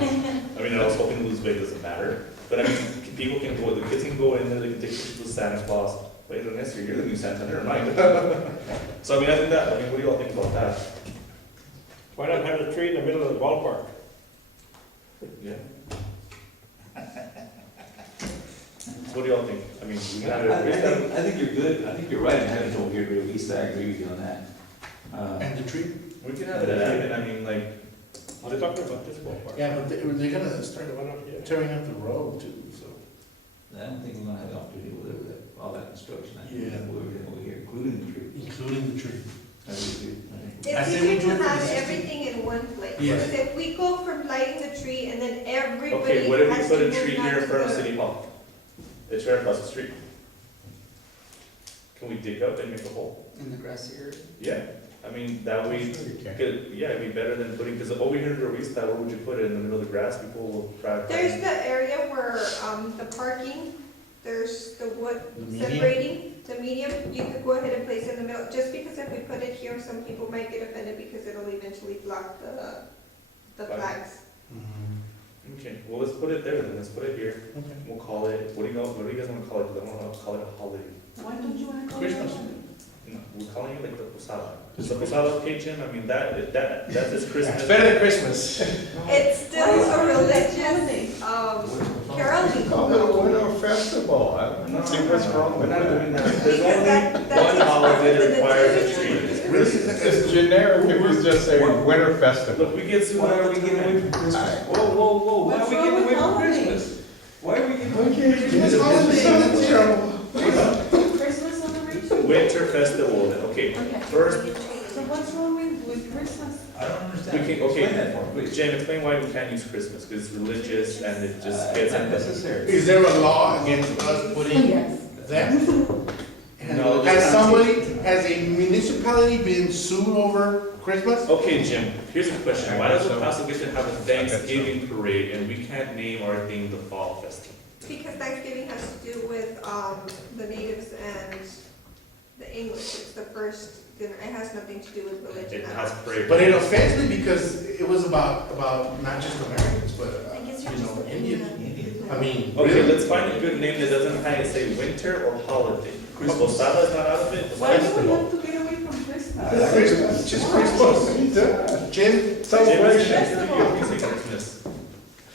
I mean, I was hoping Luz Bay doesn't matter, but I mean, people can go, the kids can go in there, they can take pictures with Santa Claus. Wait, the next year, you're the new Santa, never mind. So I mean, I think that, I mean, what do you all think about that? Why not have a tree in the middle of the ballpark? Yeah. So what do y'all think? I mean, we can have it. I think you're good, I think you're right in having to get rid of East, I agree with you on that. And the tree? We can have it at Admin, I mean, like, Are they talking about this ballpark? Yeah, but they're gonna start The one up here? tearing up the road too, so. I don't think we're gonna have the opportunity with that, all that construction, I think Yeah. over here, including the tree. Including the tree. I agree. I It's say we easier do it to for have the- everything in one place. Yes. Because if we go from lighting the tree and then everybody okay, what if we has put to a move tree on here in to front of the- City Hall? It's right across the street. Can we dig up and make a hole? In the grassy area? Yeah, I mean, that way, could, yeah, it'd be better than putting, because over here in Ruista, where would you put it, in the middle of the grass, people will drive by. There's the area where, the parking, there's the wood The median? separating, the medium, you could go ahead and place it in the middle, just because if we put it here, some people might get offended because it'll eventually block the flags. Okay, well, let's put it there then, let's put it here, Okay. we'll call it, what do you guys wanna call it, because I wanna call it a holiday. Why don't you wanna call it? Christmas. No, we're calling it like the Posada. Is the Posada okay, Jim? I mean, that's his Christmas. than Christmas. It's still a religious, caroling. Call it a winter festival, I don't see what's wrong We're with not that. doing that. There's Because only that's one holiday that expressed in the requires a nativity. tree. Really? It's generic if you just say winter festival. Look, we get sued Why all are the we getting away time. from Christmas? I- Whoa, whoa, whoa, why are What's we wrong getting away with from holidays? Christmas? Why are we getting away from Okay, Christmas? it's holiday, Christmas celebration? Winter festival, then, okay. Okay. First, So what's wrong with Christmas? I don't understand. we can, okay, Explain that for me, please. Jim, explain why we can't use Christmas, because it's religious and it just gets. Not necessary. Is there a law against us putting Yes. that? No. Has a municipality been sued over Christmas? Okay, Jim, here's a question. Why does El Paso get to have a Thanksgiving parade and we can't name our thing the Fall Festival? Because Thanksgiving has to do with, the natives and the English, it's the first dinner, it has nothing to do with religion It at has all. parade. But it offends me because it was about not just Americans, but, I guess you're you know, just Indians. Indian. I mean, Okay, really? let's find a good name that doesn't kind of say winter or holiday. Posada is not out of it. Why do we Festival. have to get away from Christmas? Christmas, just Christmas. Jim? Jim Celebration. is you say Christmas.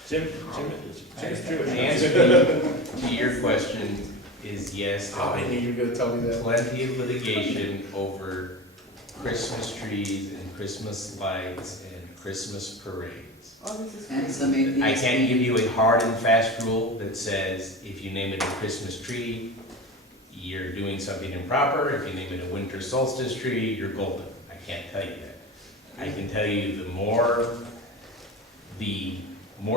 Jim is Jewish. The answer to your question is yes, Oh, I knew you were gonna tell me that. plenty of litigation over Christmas trees and Christmas lights and Christmas parades. Oh, this is And crazy. some atheists. I can't give you a hard and fast rule that says if you name it a Christmas tree, you're doing something improper. If you name it a winter solstice tree, you're golden. I can't tell you that. I can tell you the more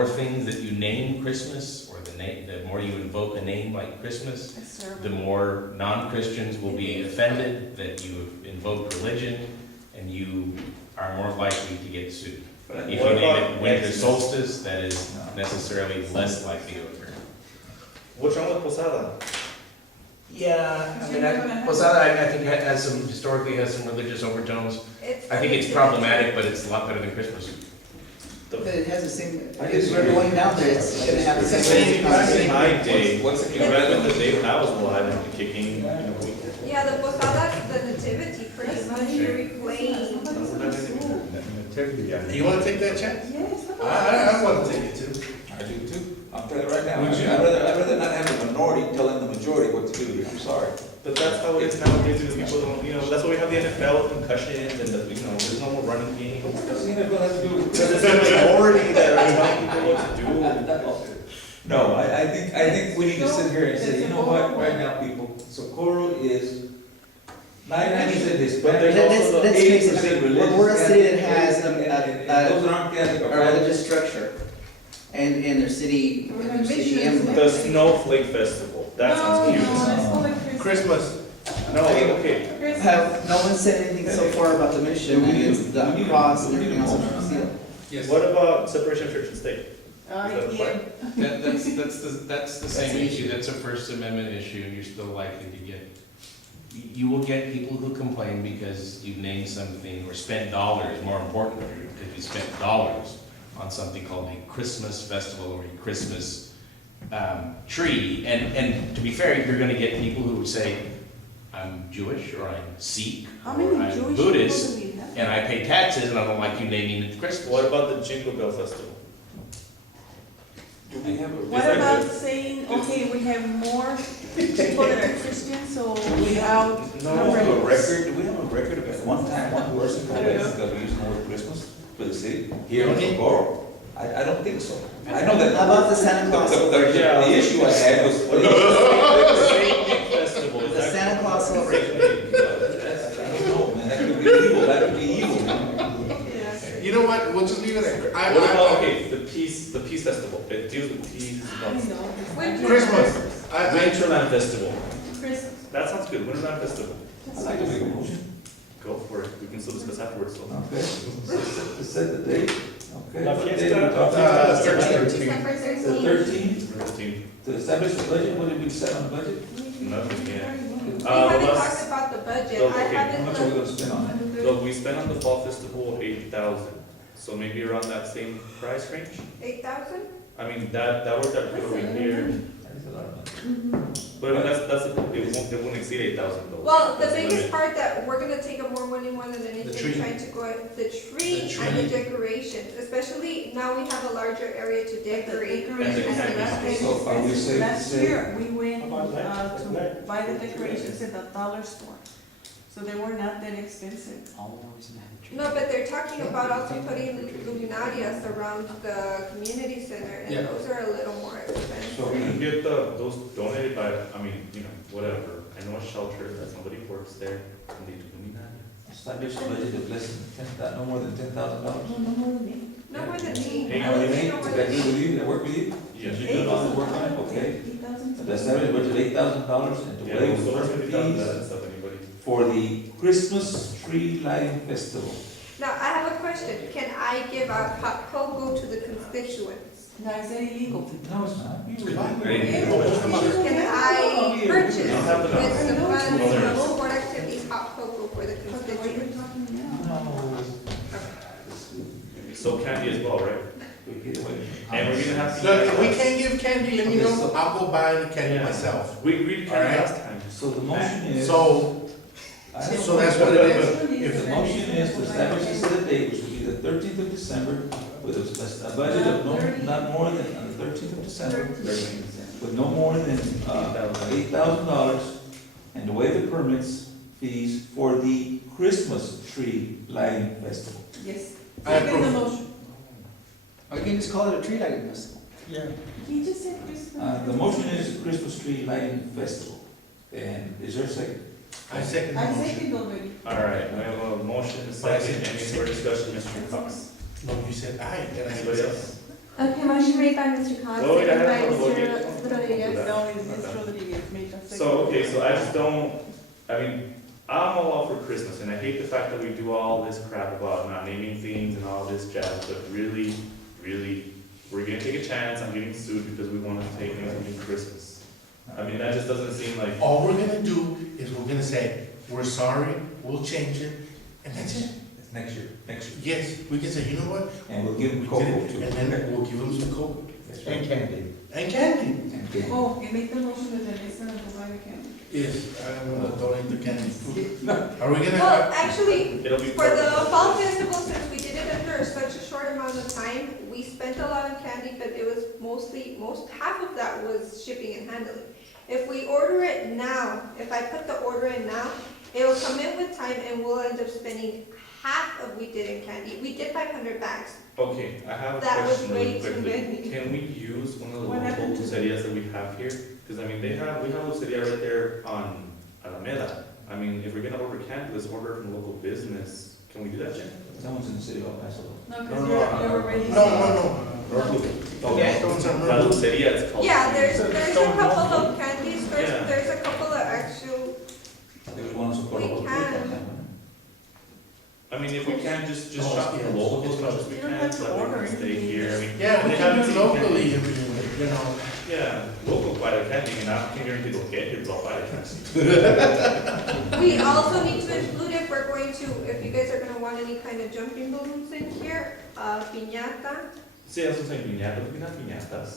things that you name Christmas, or the more you invoke a name like Christmas, It's terrible. the more non-Christians will be offended that you have invoked religion, and you are more likely to get sued. If you What name about it winter Xmas? solstice, that is necessarily less likely to occur. What's wrong with Posada? Yeah, I mean, Posada, I think historically has some religious overtones. I think it's problematic, but it's a lot better than Christmas. But it has the same, if we're going down there, it's gonna have the Back same. in my day, What's the back in the day when I was alive and kicking, you know, Yeah, the posada, the nativity, pretty much, you're replaying. You wanna take that chance? Yes. I wanna take it too. I do too. I'll tell you right now. I'd rather not have a minority telling the majority what to do. I'm sorry. but that's how it is nowadays, because people don't, you know, that's why we have the NFL with concussions and the, you know, there's no more running games. What does the NFL have to do with Because there's a majority that are telling people what to do. No, I think we need to sit here and say, you know what, right now, people, Socorro is 99% Hispanic, Let's face it, 80% we're a city that has and a those that aren't Catholic are religious structure. And their city emblem. The Snowflake Festival, that sounds cute. Christmas. No, okay. No one said anything so far about the mission against the cross and everything else on the seal. Yes. What about separation of church and state? Yeah. That's the same issue, that's a First Amendment issue, and you're still likely to get, you will get people who complain because you've named something or spent dollars, more importantly, because you spent dollars on something called a Christmas festival or a Christmas tree. And to be fair, you're gonna get people who would say, I'm Jewish, or I'm Sikh, How or many I'm Jewish people Buddhist, do we have? and I pay taxes, and I don't like you naming it Christmas. What about the Jingle Bell Festival? Do we have a? What that about good? saying, okay, we have more people that are Christian, so without Do we have a numbering. record, do we have a record of at one time, one person complained that we used the word Christmas for the city, here in Socorro? I don't think so. I know that. How about the Santa Claus? The issue I had was. The Saint Nick Festival, is The that? Santa Claus celebration. I don't know, man, that could be evil, that could be evil, man. Yeah. You know what, we'll just leave it at, What about, okay, the Peace Festival, it deals with peace, I know. Winter- Christmas. Winterland Festival, Christmas. that sounds good, Winterland Festival, I'd like to make a motion. go for it, we can still discuss afterwards, so. Okay, set the date, okay. La What date fiesta. are we talking about? December The 13th. 13th, to establish the budget, what did we set on the budget? Nothing, yeah. We Uh, haven't let's- talked about the budget, Okay, I How haven't. much are we gonna spend on it? So we spent on the fall festival 8,000, so maybe around that same price range? 8,000? I mean, that worked out good over here, That is a lot of money. but it won't exceed 8,000 though. Well, the That's biggest limit. part that we're gonna take up more money more than anything, tree. trying to go, the tree and the decorations, especially now we have a larger area to decorate. Decorations, And the last candy. year- So are we safe to last say- year, we went, How about that? to That? buy the decorations at the dollar store. So they were not that expensive. No, but they're talking about also putting luminarias around the community center, and Yeah. those are a little more expensive. So We can we, get those donated by, I mean, whatever, I know a shelter that somebody works there, and they do that. establish a budget of less than no more than $10,000. No more than me. No more than me. Hey, I would say Nate, no more did than that good me. with you, that work with you? Yeah. You did all the work on it, okay. 8,000. So establish a budget of $8,000 and to Yeah, waive so the we're gonna permit be done with fees that and stuff, anybody. for the Christmas tree lighting festival. Now, I have a question, can I give out hot cocoa to the constituents? Now, is that illegal? No, it's not. You Great. Can I purchase You don't have the with the numbers. funds Well, there of is. sport activities hot cocoa for the But the way constituents? we're talking now. No. So candy as well, right? We get away. And we're gonna have to. Look, if we can't give candy, let me Okay, know, so- I'll go buy the candy Yeah. myself. We agreed All right. candy last time. So the motion is. So, I don't so know. that's what it is. If the motion is to establish a set date, which will be the 13th of December, with a budget of not more than, on the 13th of December, with no more than $8,000, and to waive the permits fees for the Christmas tree lighting festival. Yes. I Second the approve. motion. Or you can just call it a tree lighting festival. He just said Christmas. The motion is Christmas tree lighting festival. And is there a second? I second the I motion. second already. All right, we have a motion, a second, any more discussion, Mr. Cox? No, you said aye, then I said Anybody else? Okay, motion made by Mr. Cox, Well, we seconded by have to vote Mr. it. Rodriguez. No, it's Ms. Rodriguez made the second. So, okay, so I just don't, I mean, I'm all for Christmas, and I hate the fact that we do all this crap about not naming things and all this jazz, but really, we're gonna take a chance on getting sued because we wanna take things and do Christmas. I mean, that just doesn't seem like, All we're gonna do is we're gonna say, we're sorry, we'll change it, and that's it. It's next year. Yes, we can say, you know what? And we'll give them We cocoa did it, too. and then we'll give them some cocoa. That's And right. candy. And candy. And cake. Oh, you make the motion and then it's gonna go by the candy. Yes, I'm gonna donate the candy. Are we gonna Well, have? actually, it'll be. for the fall festival, since we did it under such a short amount of time, we spent a lot of candy, but it was half of that was shipping and handling. If we order it now, if I put the order in now, it'll come in with time and we'll end up spending half of we did in candy. We did 500 bags. Okay, I have a That was question way really too quickly. many. Can we use one of the What happened local to pizerias that we have here? Because I mean, we have a pizzeria right there on Alameda. I mean, if we're gonna order candy, let's order from local business. Can we do that, Jen? Someone's in the city of El Paso. No, No, because no, you're already. No. Okay. Those are La Luceria, it's called. Yeah, there's a couple of candies, Yeah. there's a couple of actual, There was one in Socorro. We can. I mean, if we can, just Oh, shop yeah. from local as much as we You don't can, have so to that we order can stay anything. here. I mean, Yeah, we they can haven't do seen locally, candy. if you know. Yeah, local buy the candy, and I can guarantee they'll get here, they'll buy the candy. we also need to include if we're going to, if you guys are gonna want any kind of jumping balloons in here, piñata, Sí, that's what I'm saying, piñatas, we can have piñatas.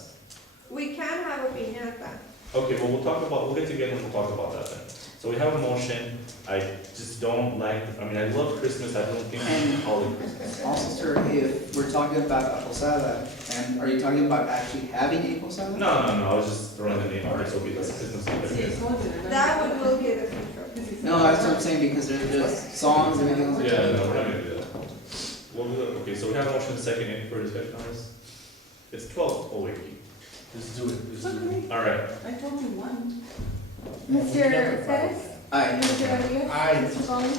We can have a piñata. Okay, well, we'll get together and we'll talk about that then. So we have a motion, I just don't like, I mean, I love Christmas, I don't think we And- call it Christmas. Also, sir, if we're talking about a posada, and are you talking about actually having a posada? No, I was just throwing the name out there, so it'll be less Christmas. That one will be the future. No, that's what I'm saying, because there's just songs and everything else. Yeah, no, we're not gonna do that. We'll do that, okay, so we have a motion second, any further discussion on this? It's 12, oh wait, Just do it. It's okay, alright, I told you one. Mr. Pettis? Aye. Mr. Rodriguez? Aye. Mr. Foley?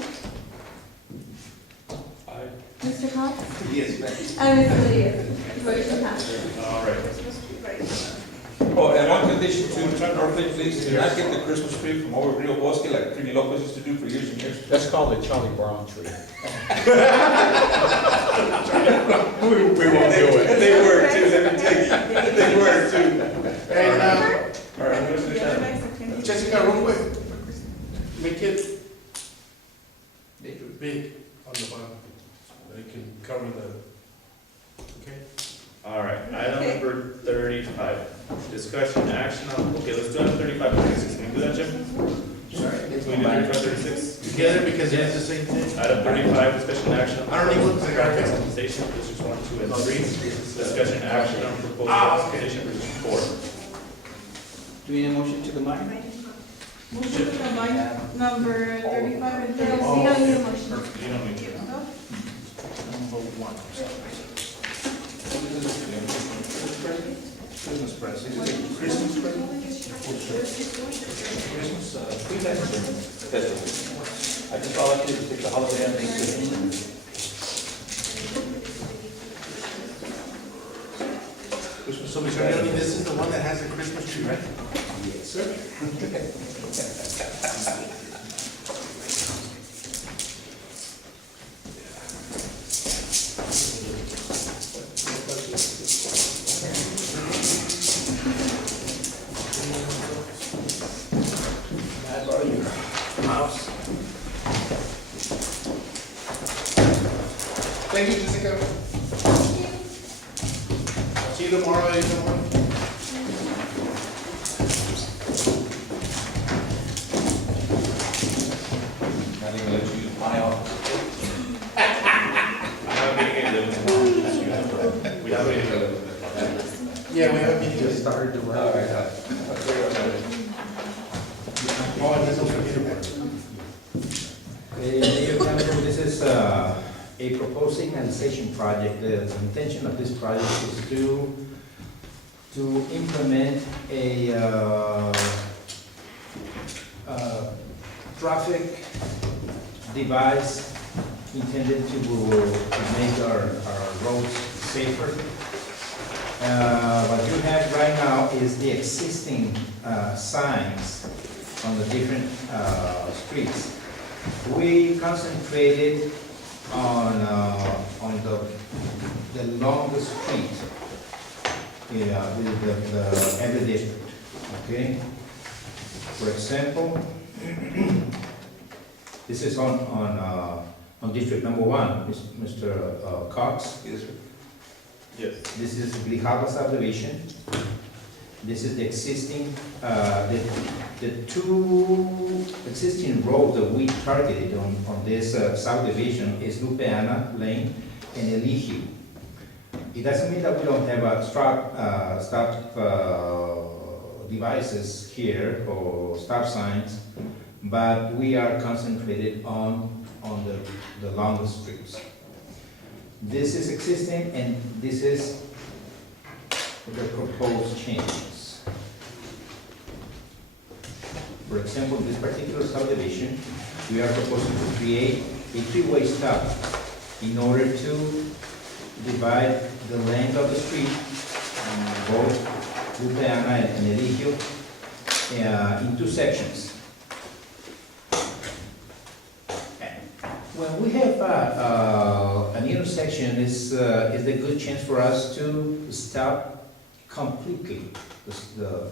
aye, Mr. Cox? Yes, ma'am. Ms. Rodriguez? Motion passes. alright. Christmas tree, right? Oh, and one condition too, Norfolk, please, do not get the Christmas tree from over Rio Bosque like Trini Lopez used to do for years and years. That's called the Charlie Brown tree. We won't do it. They were too, let me tell you, they were too. And, Alright, I'm gonna finish The other that. guys are candy. Jessica, real quick, make it big on the bottom, so it can cover the, okay? Alright, item Okay. number 35, discussion action on, okay, let's do item 35, 36, can we do that, Jim? Sorry. Can we do 35, 36? Together, because it's the same thing. Item 35, discussion action on. I don't even think I can. Compensation for districts 1, 2, and 3, discussion action on proposed Ah, okay. compensation for district 4. Do we need a motion to combine? Motion to combine number 35 and No, 36. we don't need a motion. You don't need to. No? Christmas present. Christmas present? Christmas, tree festival. I just all I did was take the holiday and make Christmas, So, so Mr. Leone, this is the one that has the Christmas tree, right? Yes, sir. mouse. Thank you, Jessica. See you tomorrow, everyone. Not even let you use my office. I have a meeting at 11. We have a meeting at 11. Yeah, we have a meeting. Just started to run. All right. Oh, and this will forget about it. Mayor Council, this is a proposed signalization project. The intention of this project is to implement a traffic device intended to make our roads safer. What you have right now is the existing signs on the different streets. We concentrated on the longest street, the every district, okay? For example, this is on district number 1, Mr. Cox. Yes, sir. Yes. This is Grijalva subdivision. This is the existing, the two existing roads that we targeted on this subdivision is Lupeana Lane and Eligio. It doesn't mean that we don't have stop devices here or stop signs, but we are concentrated on the longest streets. This is existing and this is the proposed changes. For example, this particular subdivision, we are proposing to create a three-way stop in order to divide the length of the street, both Lupeana and Eligio, in two sections. When we have an intersection, is a good chance for us to stop completely the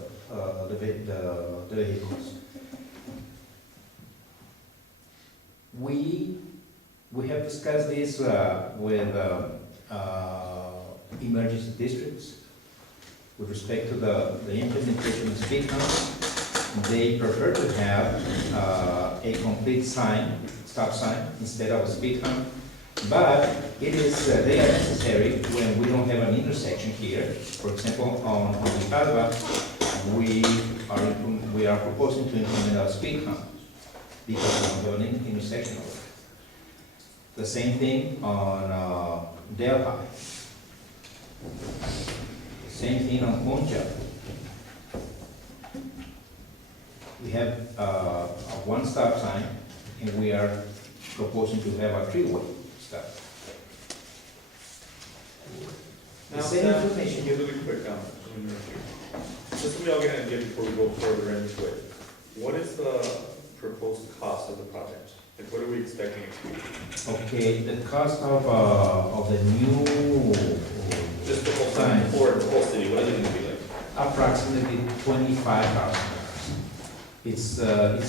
vehicles. We have discussed this with emergency districts. With respect to the implementation of speed humps, they prefer to have a complete sign, stop sign, instead of a speed hump. But it is, they are necessary when we don't have an intersection here. For example, on Villalba, we are proposing to implement a speed hump because we don't have an intersection over there. The same thing on Delhi. Same thing on Poncha. We have a one stop sign, and we are proposing to have a three-way stop. Now, The same Sam, information you- really quick, just so we all get an idea before we go further into it. What is the proposed cost of the project? Like, what are we expecting it to be? Okay, the cost of the new Just the whole sign, thing, or the whole city, what is it gonna be like? approximately $25,000. It's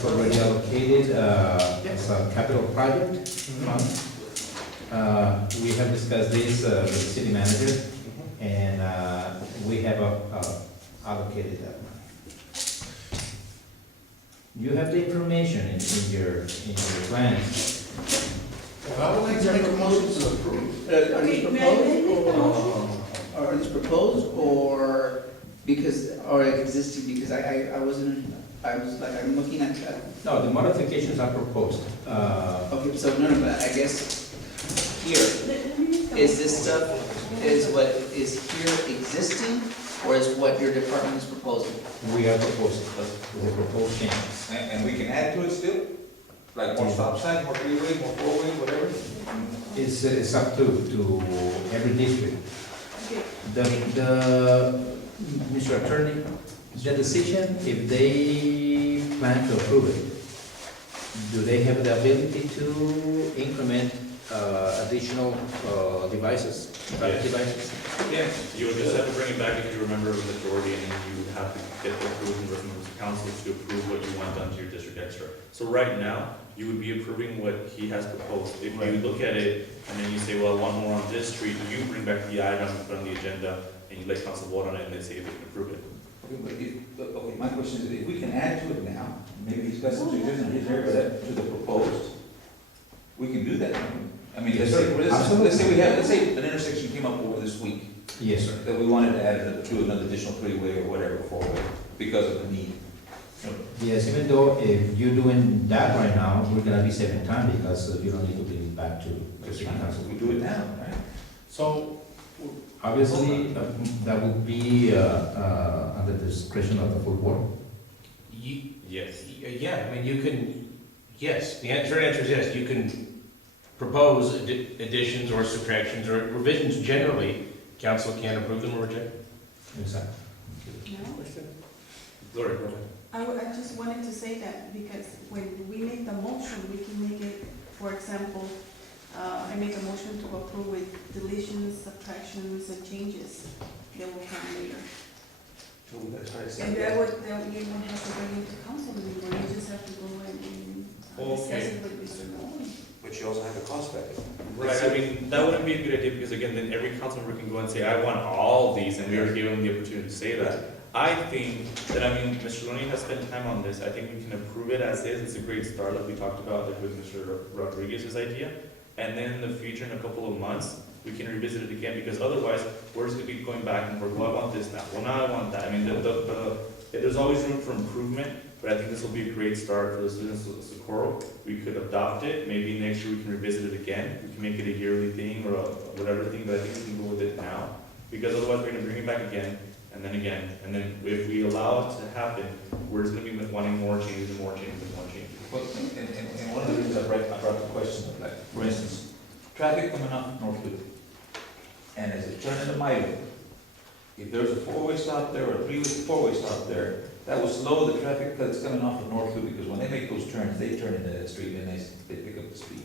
already allocated as a capital project fund. We have discussed this with the city manager, and we have allocated that money. You have the information in your plans. I would like to make a motion to approve. Are these Okay, may I make the proposed, motion? or are these proposed, or because, or existing, because I wasn't, I was like, I'm looking at, No, the modifications are proposed. okay, so no, but I guess here, Let me make the is motion. this stuff, is what is here existing, or is what your department is proposing? We are proposing, the proposed changes. And we can add to it still? Like more stop signs, more three-way, more four-way, whatever? It's up to every district. Okay. Mr. Attorney, the decision, if they plan to approve it, do they have the ability to increment additional devices, traffic devices? Yeah, you would just have to bring it back if you remember the majority, and then you would have to get the approval from members of council to approve what you want done to your district extra. So right now, you would be approving what he has proposed. If you look at it, and then you say, well, I want more on this street, you bring back the item from the agenda, and you let council vote on it, and they say if they can approve it. Okay, my question is, if we can add to it now, maybe he's got some suggestions in his area to the proposed, we can do that. I mean, let's say an intersection came up over this week, Yes, sir. that we wanted to add to another additional three-way or whatever, four-way, because of the need. Yes, even though if you're doing that right now, we're gonna be saving time because you don't need to bring it back to city council. We do it now, right? So, Obviously, that would be under the discretion of the full board. Yes. Yeah, I mean, you can, yes, the short answer is yes, you can propose additions or subtractions or revisions. Generally, council can approve them or reject them. Exactly. No? Gloria, go ahead. I just wanted to say that because when we make the motion, we can make it, for example, I make a motion to approve with deletions, subtractions, and changes. They will come later. So we gotta start And saying that that. would, that you won't have to bring it to council anymore, you just have to go and discuss Okay. it with Mr. Nolan. But you also have the cost back. Right, I mean, that wouldn't be a good idea, because again, then every council member can go and say, I want all these, and we already gave them the opportunity to say that. I think that, I mean, Mr. Loney has spent time on this, I think we can approve it as is, it's a great start, like we talked about, like with Mr. Rodriguez's idea. And then in the future, in a couple of months, we can revisit it again, because otherwise, we're just gonna be going back and forth, well, I want this now, well, now I want that. I mean, there's always room for improvement, but I think this will be a great start for the students of Socorro. We could adopt it, maybe next year we can revisit it again, we can make it a yearly thing or a whatever thing, but I think we can go with it now. Because otherwise, we're gonna bring it back again, and then if we allow it to happen, we're just gonna be wanting more changes and more changes and more changes. Well, and one of the reasons I brought the question of, like, for instance, traffic coming off North Loop, and as it turned into Milo, if there's a four-way stop there or a four-way stop there, that will slow the traffic because it's coming off of North Loop, because when they make those turns, they turn into that street and they pick up the speed.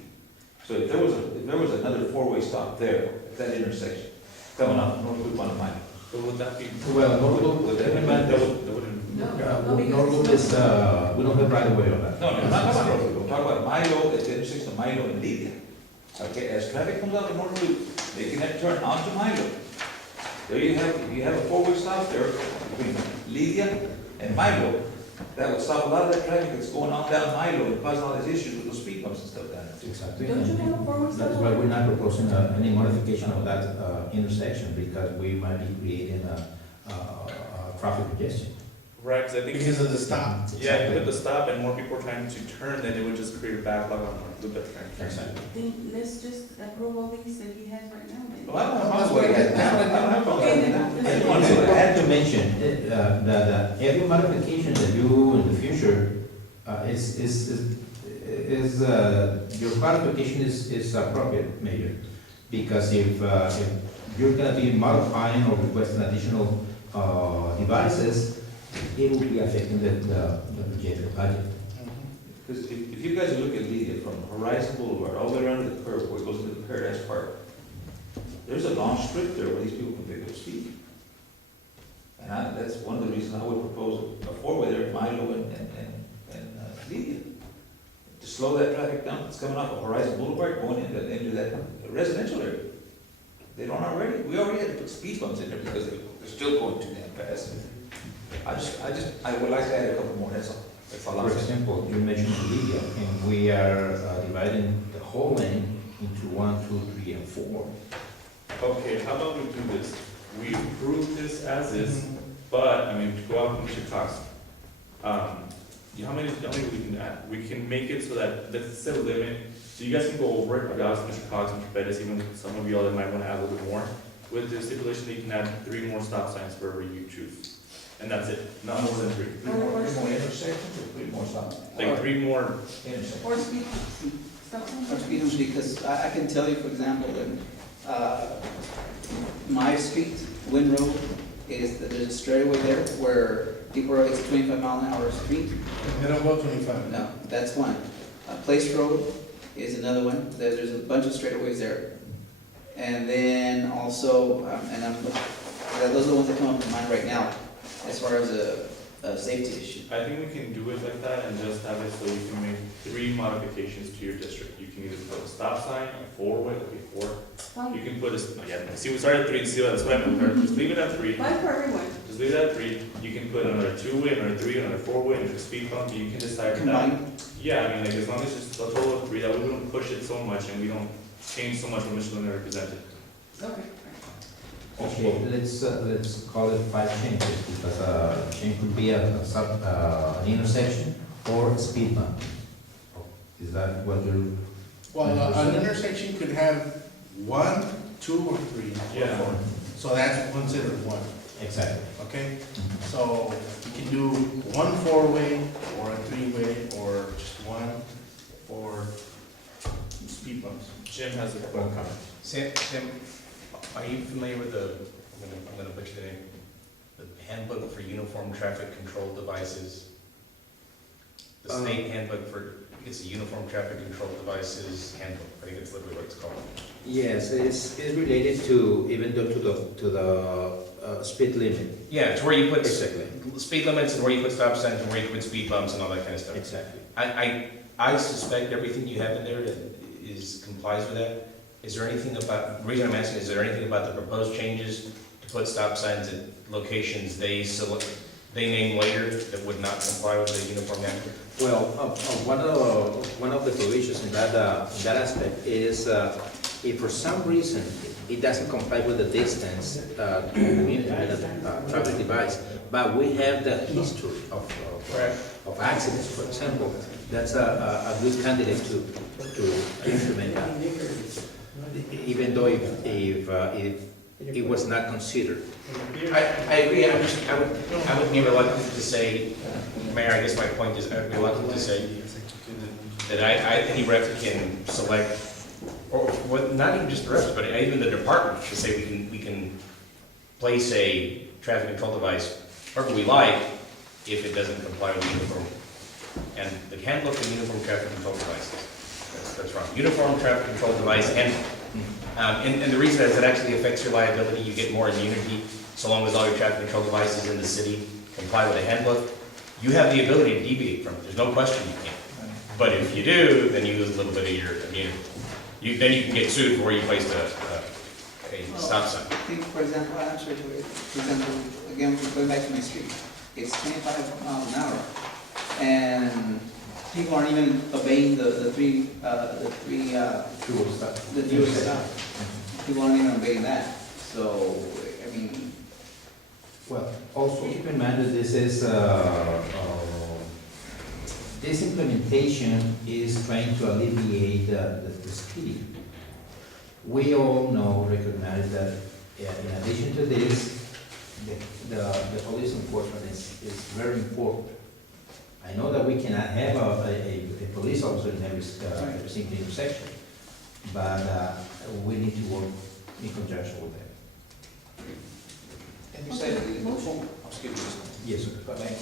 So if there was another four-way stop there, at that intersection, coming off North Loop on Milo, But would that be? Well, Norwood, would that That wouldn't. Norwood is, we don't have right of way on that. No, I'm not talking about North Loop, I'm talking about Milo, at the intersection of Milo and Lidia. Okay, as traffic comes out of North Loop, they can then turn onto Milo, There you have a four-way stop there between Lydia and Milo. That would stop a lot of that traffic that's going on down Milo and causing all these issues with those speed bumps and stuff down there. Exactly. Don't you have a forward That's why we're not proposing any modification of that intersection, because we might be creating a traffic congestion. Right, because I think. Because of the stop. Yeah, if you put the stop and more people are trying to turn, then it would just create a backlog on the loop at the Exactly. Then let's just approve all these that he has right now then. Well, I don't know what he has now. I don't have a problem Okay, with then. that. I just want to add to mention that every modification that you do in the future your clarification is appropriate, Mayor. Because if you're gonna be modifying or requesting additional devices, it will be affecting the projected budget. Because if you guys look at Lydia from Horizon Boulevard all the way around to the curve where it goes to the Paradise Park, there's a long strip there where these people can pick up speed. And that's one of the reasons I would propose a four-way there at Milo and Lydia. To slow that traffic down that's coming off of Horizon Boulevard going into that residential area. They don't already, we already had to put speed bumps in there because they're still going too damn fast. I would like to add a couple more, that's all. That's all I'm For saying. example, you mentioned Lydia, and we are dividing the whole lane into 1, 2, 3, and 4. Okay, how about we do this? We approve this as is, but, I mean, to go out and Mr. Cox, how many we can add? We can make it so that, let's set a limit, so you guys can go over it, I'll ask Mr. Cox, Mr. Bettis, even some of you all that might wanna add a little bit more, with the stipulation that you can add 3 more stop signs wherever you choose. And that's it, not more than 3. Three more intersections or 3 more stops? Like 3 more, Intersections. Or speed, stop sign? Or speed humps, because I can tell you, for example, that, my street, Wynn Road, is that there's a straightaway there where people are, it's a 25-mile-an-hour street. They don't go 25. No, that's one. Place Road is another one. There's a bunch of straightaways there. And then also, those are the ones that come up to mind right now, as far as a safety issue. I think we can do it like that and just have it so you can make 3 modifications to your district. You can either put a stop sign, a 4-way, okay, 4. You can put a, see, we started at 3, see, that's what I meant, just leave it at 3. One for everyone. Just leave it at 3, you can put another 2-way, another 3, another 4-way, and a speed bump, you can decide that. Combine. Yeah, I mean, like, as long as it's a total of 3, that way we don't push it so much and we don't change so much what Michelin represented. Okay. Okay, let's call it 5 changes, because change could be an intersection or a speed bump. Is that what you're? Well, an intersection could have 1, 2, or 3. Yeah. So that's considered 1, Exactly. okay? So you can do 1 4-way or a 3-way or just 1 for speed bumps. Jim has a quick comment. Sam, are you familiar with I'm gonna butcher the name, the handbook for uniform traffic control devices? The state handbook for, it's a uniform traffic control devices handbook, I think it's literally what it's called. Yes, it's related to, even though to the speed limit. Yeah, it's where you put Exactly. speed limits and where you put stop signs and where you put speed bumps and all that kind of stuff. Exactly. I suspect everything you have in there complies with that. Is there anything about, the reason I'm asking, is there anything about the proposed changes to put stop signs at locations they name later that would not comply with the uniform handbook? Well, one of the provisions in that aspect is if for some reason it doesn't comply with the distance to implement a traffic device, but we have the history of accidents, for example, that's a good candidate to implement that, even though if it was not considered. I agree, I would be reluctant to say, Mayor, I guess my point is, I would be reluctant to say that any rep can select, or not even just the reps, but even the department should say we can place a traffic control device wherever we like if it doesn't comply with the uniform. And the handbook and uniform traffic control devices, that's wrong. Uniform traffic control device handbook. And the reason is it actually affects your liability. You get more immunity so long as all your traffic control devices in the city comply with the handbook. You have the ability to deviate from it. There's no question you can't. But if you do, then you lose a little bit of your immunity. Then you can get sued for where you placed a stop sign. Think, for example, I'm sorry, for example, again, going back to my street, it's 25 miles an hour, and people aren't even obeying the three, the dual stop. People aren't even obeying that, so, I mean, Well, also keep in mind that this implementation is trying to alleviate the speed. We all know, recognize that in addition to this, the police enforcement is very important. I know that we cannot have a police officer in every single intersection, but we need to work in conjunction with them. And you said, excuse me, Yes, sir. if I may.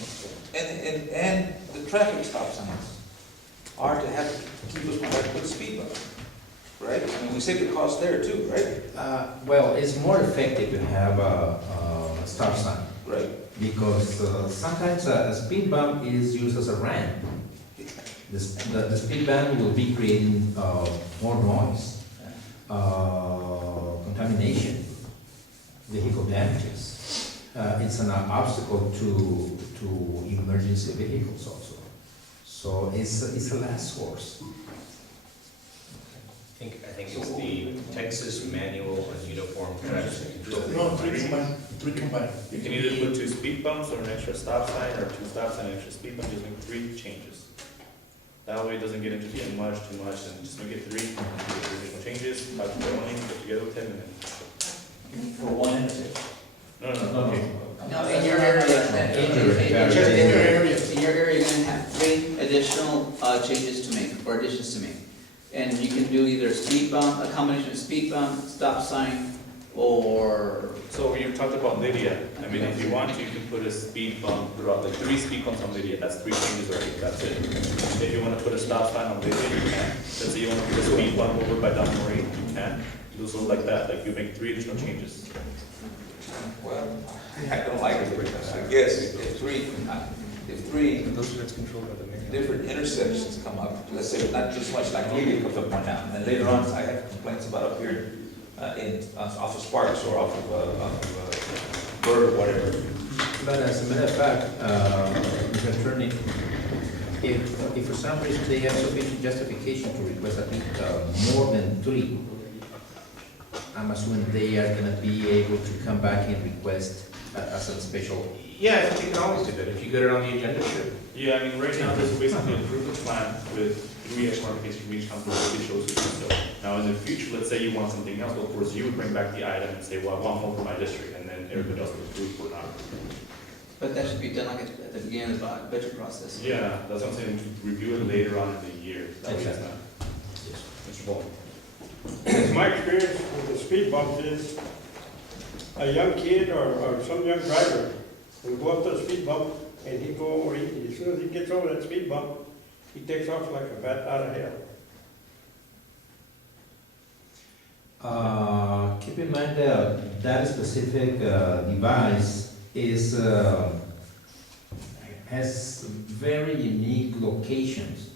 And the traffic stop signs are to have, to keep us from having to put a speed bump, right? I mean, we save the cost there too, right? Well, it's more effective to have a stop sign, Right. because sometimes a speed bump is used as a ramp. The speed bump will be creating more noise, contamination, vehicle damages. It's an obstacle to emergency vehicles also. So it's a last source. I think it's the Texas Manual on Uniform Traffic Control. No, three combined. You can either put 2 speed bumps or an extra stop sign, or 2 stop sign, an extra speed bump, just make 3 changes. That way it doesn't get into being too much, and just make it 3 additional changes, by going, put together with him, and then. For one intersection. No, okay. no, in your area, in your area, you're gonna have 3 additional changes to make, or additions to make. And you can do either a speed bump, a combination of speed bump, stop sign, or, So you talked about Lydia, I mean, if you want to, you can put a speed bump throughout, like 3 speed bumps on Lydia, that's 3 changes already, that's it. If you wanna put a stop sign on Lydia, you can. Let's say you wanna put a speed bump over by Don Marie, you can. Do something like that, like you make 3 additional changes. Well, I don't like it, because I guess if three Those are controlled by the mayor. different intersections come up, let's say not just much like Lydia comes up one now, and then later on, I have complaints about up here off of Sparks or off of Bird or whatever. But as a matter of fact, Mr. Attorney, if for some reason they have sufficient justification to request at least more than 3, I'm assuming they are gonna be able to come back and request as a special. Yeah, I think you can always do that. If you get it on the agenda, sure. Yeah, I mean, right now, there's basically an improvement plan with 3 extra modifications from each company that shows you so. Now, in the future, let's say you want something else, well, of course, you would bring back the item and say, well, I want more for my district, and then everybody else would approve or not. but that should be done like at the beginning of the budget process. Yeah, that's what I'm saying, to review it later on in the year, that way it's Exactly. not. Mr. Bowman? My experience with the speed bumps is a young kid or some young driver will go up to the speed bump and he go over, as soon as he gets over that speed bump, he takes off like a bat out of hell. Keep in mind that that specific device has very unique locations.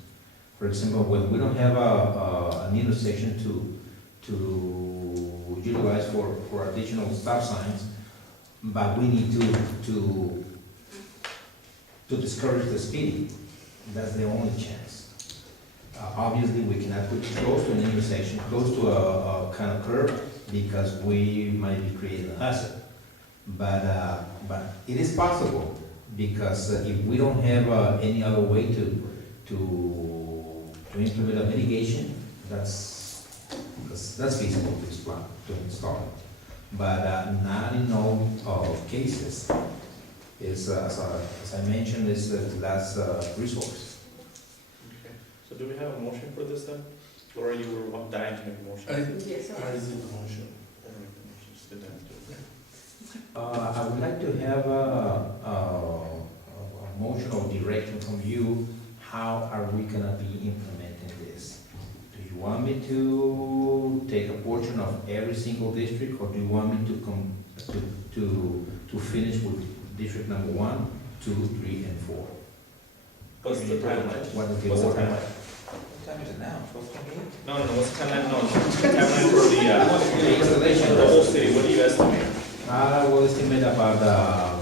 For example, when we don't have an intersection to utilize for additional stop signs, but we need to discourage the speeding, that's the only chance. Obviously, we cannot put it close to an intersection, close to a kind of curve, because we might be creating a hazard. But it is possible, because if we don't have any other way to implement a mitigation, that's feasible to install. But not in all cases. Is, as I mentioned, is the last resource. Okay, so do we have a motion for this then? Laura, you were dying to make a motion. Yes, I did the motion. Just did that, too. I would like to have a motion or direction from you. How are we gonna be implementing this? Do you want me to take a portion of every single district, or do you want me to finish with district number 1, 2, 3, and 4? What's the timeline? What is the What's the order? timeline? time is it now? 12:28? No, what's the timeline, no, timeline for the Installation. whole city, what do you estimate? I will estimate about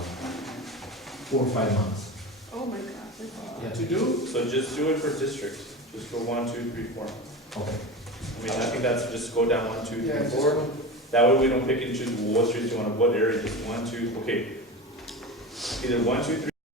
4 or 5 months. Oh my God, that's Yeah. To do? So just do it for districts, just go 1, 2, 3, 4. Okay. I mean, I think that's, just go down 1, 2, 3, Yeah, 4. That way we don't pick and choose what streets you wanna, what area, just 1, 2, okay. Either 1, 2, 3.